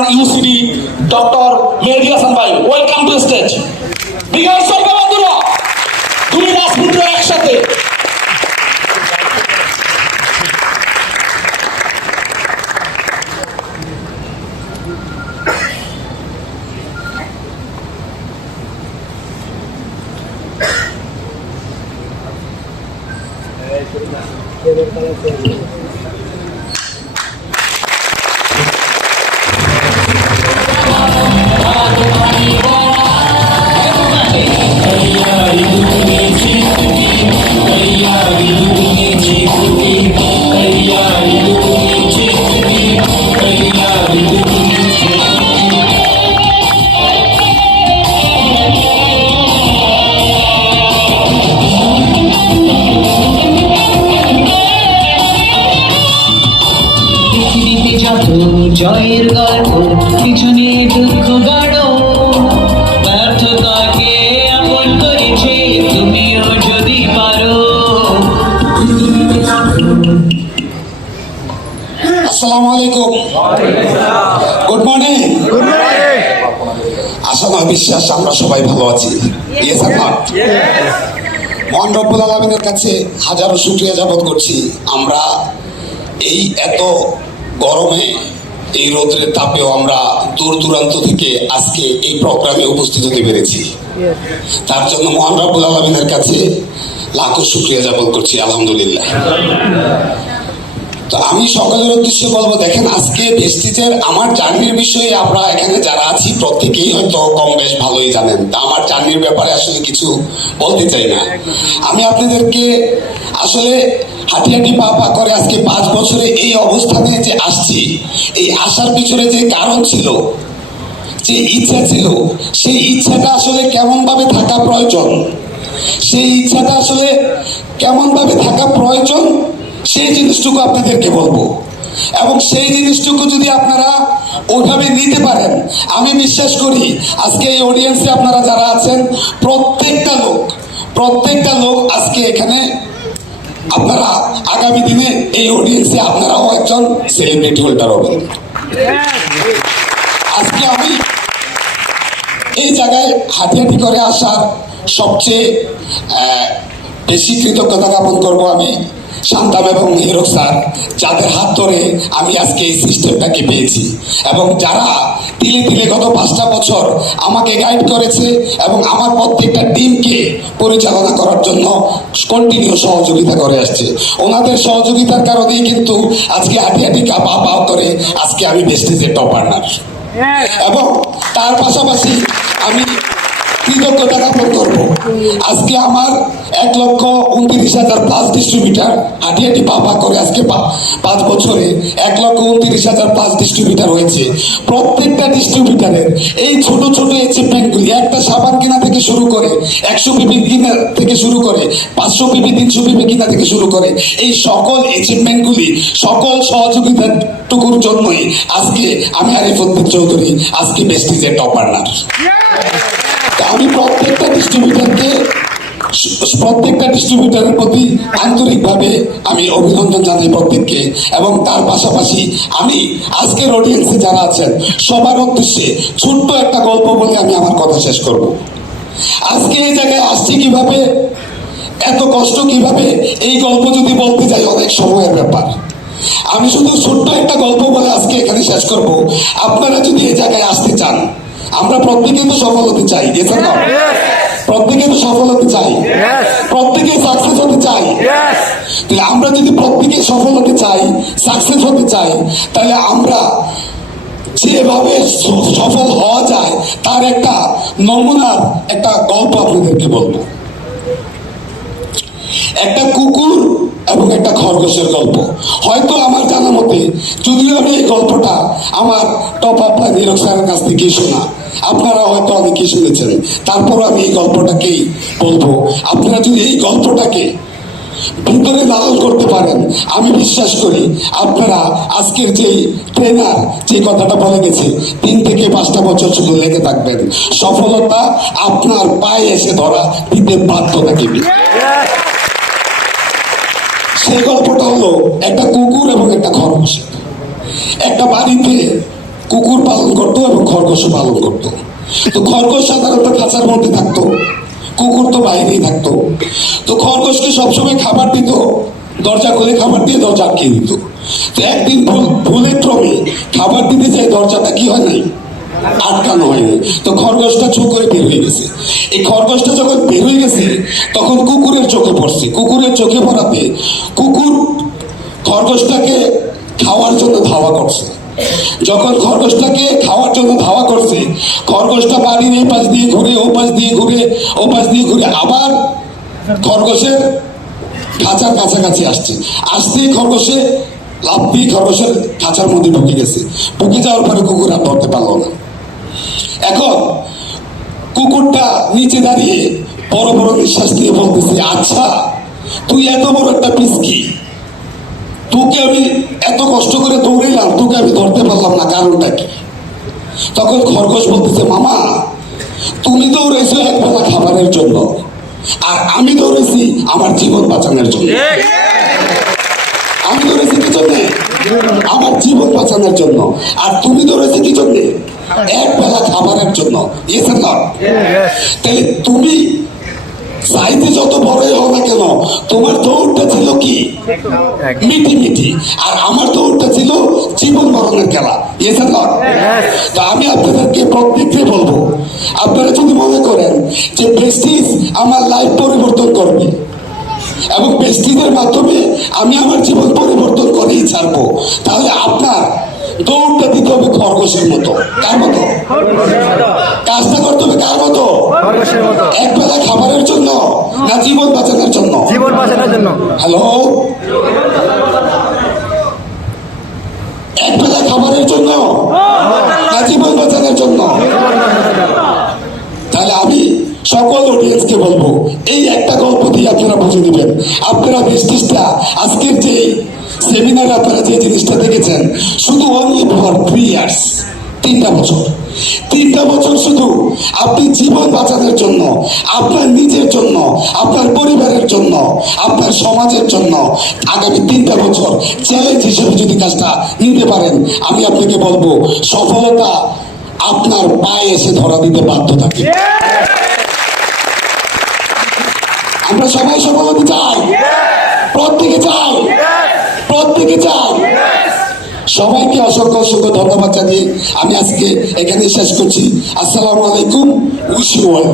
1 UCD doctor মেহেদী হাসান ভাই, welcome to stage. বিকাশ করবে বন্ধুরা, দুই রাজপুত্র একসাথে। জয়ের গল্প পিছনে দুঃখ গাঢ়, ব্যর্থতাকে আপন করেছে তুমিও যদি পারো। আসসালামু আলাইকুম, গুড মর্নিং। আশা না বিশ্বাস আমরা সবাই ভালো আছি। Yes are not? মহান রব্বুল আলামিনের কাছে হাজারো শুকরিয়া জ্ঞাপন করছি, আমরা এই এত গরমে এই রৌদ্রের তাপেও আমরা দূর দূরান্ত থেকে আজকে এই প্রোগ্রামে উপস্থিত হতে পেরেছি। তার জন্য মহান রব্বুল আলামিনের কাছে লাখো শুকরিয়া জ্ঞাপন করছি, আলহামদুলিল্লাহ। তো আমি সকলের উদ্দেশ্যে বলবো, দেখেন আজকে বেস্টিজের আমার জার্নির বিষয়ে আমরা এখানে যারা আছি প্রত্যেকেই হয়তো কম বেশ ভালোই জানেন। তা আমার জার্নির ব্যাপারে আসলে কিছু বলতে চাই না। আমি আপনাদেরকে আসলে হাঁটি হাঁটি পা পা করে আজকে 5 বছরে এই অবস্থানে যে আসছি, এই আসার পিছনে যে কারণ ছিল, যে ইচ্ছা ছিল, সেই ইচ্ছাটা আসলে কেমন ভাবে থাকা প্রয়োজন, সেই ইচ্ছাটা আসলে কেমন ভাবে থাকা প্রয়োজন, সেই জিনিসটুকু আপনাদেরকে বলবো। এবং সেই জিনিসটুকু যদি আপনারা ওইভাবে নিতে পারেন, আমি বিশ্বাস করি আজকে এই অডিয়েন্সে আপনারা যারা আছেন প্রত্যেকটা লোক আজকে এখানে আপনারা আগামী দিনে এই অডিয়েন্সে আপনারাও একজন সেলিব্রিটি হোল্ডার হবেন। আজকে আমি এই জায়গায় হাঁটি হাঁটি করে আসার সবচেয়ে বেশি কৃতজ্ঞতা জ্ঞাপন করবো আমি শান্তাম এবং হিরক স্যার, যাদের হাত ধরে আমি আজকে এই সিস্টেমটাকে পেয়েছি এবং যারা তিলে তিলে গত 5টা বছর আমাকে গাইড করেছে এবং আমার প্রত্যেকটা টিমকে পরিচালনা করার জন্য কন্টিনিউ সহযোগিতা করে আসছে। ওনাদের সহযোগিতার কারণেই কিন্তু আজকে হাঁটি হাঁটি পা পা করে আজকে আমি বেস্টিজের টপ আর্নার। এবং তার পাশাপাশি আমি কৃতজ্ঞতা জ্ঞাপন করবো আজকে আমার 1,29,000+ ডিস্ট্রিবিউটার হাঁটি হাঁটি পা পা করে আজকে 5 বছরে 1,29,000+ ডিস্ট্রিবিউটার হয়েছে। প্রত্যেকটা ডিস্ট্রিবিউটারের এই ছোট ছোট অ্যাচিভমেন্টগুলি, একটা সাবান কেনা থেকে শুরু করে 100 পিপি কিনা থেকে শুরু করে 500 পিপি 300 পিপি কিনা থেকে শুরু করে এই সকল অ্যাচিভমেন্টগুলি, সকল সহযোগিতাটুকুর জন্যই আজকে আমি আরিফউদ্দিন চৌধুরী আজকে বেস্টিজের টপ আর্নার। আমি প্রত্যেকটা ডিস্ট্রিবিউটারের প্রতি আন্তরিকভাবে আমি অভিনন্দন জানাই প্রত্যেককে। এবং তার পাশাপাশি আমি আজকের অডিয়েন্সে যারা আছেন সবার উদ্দেশ্যে ছোট্ট একটা গল্প বলে আমি আমার কথা শেষ করব। আজকে এই জায়গায় আসছি কিভাবে, এত কষ্ট কিভাবে, এই গল্প যদি বলতে যাই অনেক সময়ের ব্যাপার। আমি শুধু ছোট্ট একটা গল্প বলে আজকে এখানে শেষ করব। আপনারা যদি এই জায়গায় আসতে চান, আমরা প্রত্যেকেই তো সফল হতে চাই, প্রত্যেকে তো সফল হতে চাই, প্রত্যেকে সাকসেস হতে চাই। তাহলে আমরা যদি প্রত্যেকে সফল হতে চাই, সাকসেস হতে চাই, তাহলে আমরা যেভাবে সফল হওয়া যায় তার একটা নমুনার একটা গল্প আপনাদেরকে বলবো। একটা কুকুর এবং একটা খরগোশের গল্প। হয়তো আমার জানা মতে, যদিও আমি এই গল্পটা আমার টপ আপনার হিরক স্যারের কাছ থেকে শোনা, আপনারা হয়তো অনেকেই শুনেছেন, তারপরও আমি এই গল্পটাকেই বলবো। আপনারা যদি এই গল্পটাকে ভিতরে লালন করতে পারেন, আমি বিশ্বাস করি আপনারা আজকের যে ট্রেনার যে কথাটা বলে গেছে 3 থেকে 5টা বছর শুধু লেগে থাকবেন, সফলতা আপনার পায়ে এসে ধরা দিতে বাধ্য থাকবে। সেই গল্পটা হলো একটা কুকুর এবং একটা খরগোশ। একটা বাড়িতে কুকুর পালন করতো এবং খরগোশ পালন করতো। তো খরগোশ সাধারণত খাঁচার মধ্যে থাকতো, কুকুর তো বাইরেই থাকতো। তো খরগোশকে সবসময় খাবার দিত, দরজা খুলে খাবার দিয়ে দরজা আটকে দিত। তো একদিন ভুলে ক্রমে খাবার দিতে চাই, দরজাটা কি হয় নাই, আটকানো হয়নি। তো খরগোশটা চোখ করে বের হয়ে গেছে। এই খরগোশটা যখন বের হয়ে গেছে তখন কুকুরের চোখে পড়ছে। কুকুরের চোখে পড়াতে কুকুর খরগোশটাকে খাওয়ার জন্য ধাওয়া করছে। যখন খরগোশটাকে খাওয়ার জন্য ধাওয়া করছে, খরগোশটা বাড়ির এই পাশ দিয়ে ঘুরে ও পাশ দিয়ে ঘুরে ও পাশ দিয়ে ঘুরে আবার খরগোশের খাঁচার কাছাকাছি আসছে। আসতেই খরগোশে লাফ দিয়ে খরগোশের খাঁচার মধ্যে ঢুকে গেছে। ঢুকে যাওয়ার পরে কুকুর আর ধরতে পারলো না। এখন কুকুরটা নিচে দাঁড়িয়ে বড় বড় নিঃশ্বাস দিয়ে বলতেছে, আচ্ছা তুই এত বড় একটা পিসকি, তোকে আমি এত কষ্ট করে দৌড়াইলাম, তোকে আমি ধরতে পারলাম না, কারণটা কি? তখন খরগোশ বলতেছে, মামা তুমি দৌড়েছো এক বেলা খাবারের জন্য, আর আমি দৌড়েছি আমার জীবন বাঁচানোর জন্য। আমি দৌড়েছি কি জন্য? আমার জীবন বাঁচানোর জন্য। আর তুমি দৌড়েছি কি জন্য? এক বেলা খাবারের জন্য। তাহলে তুমি চাইতে যত বড়ই হও না কেন, তোমার দৌড়টা ছিল কি? মিটি মিটি। আর আমার দৌড়টা ছিল জীবন মরণের খেলা। তা আমি আপনাদেরকে প্রত্যেককে বলবো, আপনারা যদি মনে করেন যে প্রেস্টিজ আমার লাইফ পরিবর্তন করবে এবং প্রেস্টিজের মাধ্যমে আমি আমার জীবন পরিবর্তন করেই ছাড়বো, তাহলে আপনার দৌড়টা দিতে হবে খরগোশের মতো। কার মতো? কাজটা করতে হবে কার মতো? এক বেলা খাবারের জন্য না জীবন বাঁচানোর জন্য? জীবন বাঁচানোর জন্য। হ্যালো, এক বেলা খাবারের জন্য না জীবন বাঁচানোর জন্য? তাহলে আমি সকল অডিয়েন্সকে বলবো, এই একটা গল্প দিয়ে আপনারা বুঝে দিবেন। আপনারা প্রেস্টিজটা আজকের যে সেমিনারে আপনারা যে জিনিসটা দেখেছেন, শুধু অনলি ফর 3 ইয়ার্স, 3টা বছর শুধু আপনি জীবন বাঁচানোর জন্য, আপনার নিজের জন্য, আপনার পরিবারের জন্য, আপনার সমাজের জন্য আগামী 3টা বছর চ্যালেঞ্জ হিসেবে যদি কাজটা নিতে পারেন, আমি আপনাকে বলবো সফলতা আপনার পায়ে এসে ধরা দিতে বাধ্য থাকে। আমরা সবাই সফল হতে চাই, প্রত্যেকে চাই, প্রত্যেকে চাই। সবাইকে অসংখ্য অসংখ্য ধন্যবাদ জানিয়ে আমি আজকে এখানে শেষ করছি। আসসালামু আলাইকুম, উইশ ইউ ওয়েল।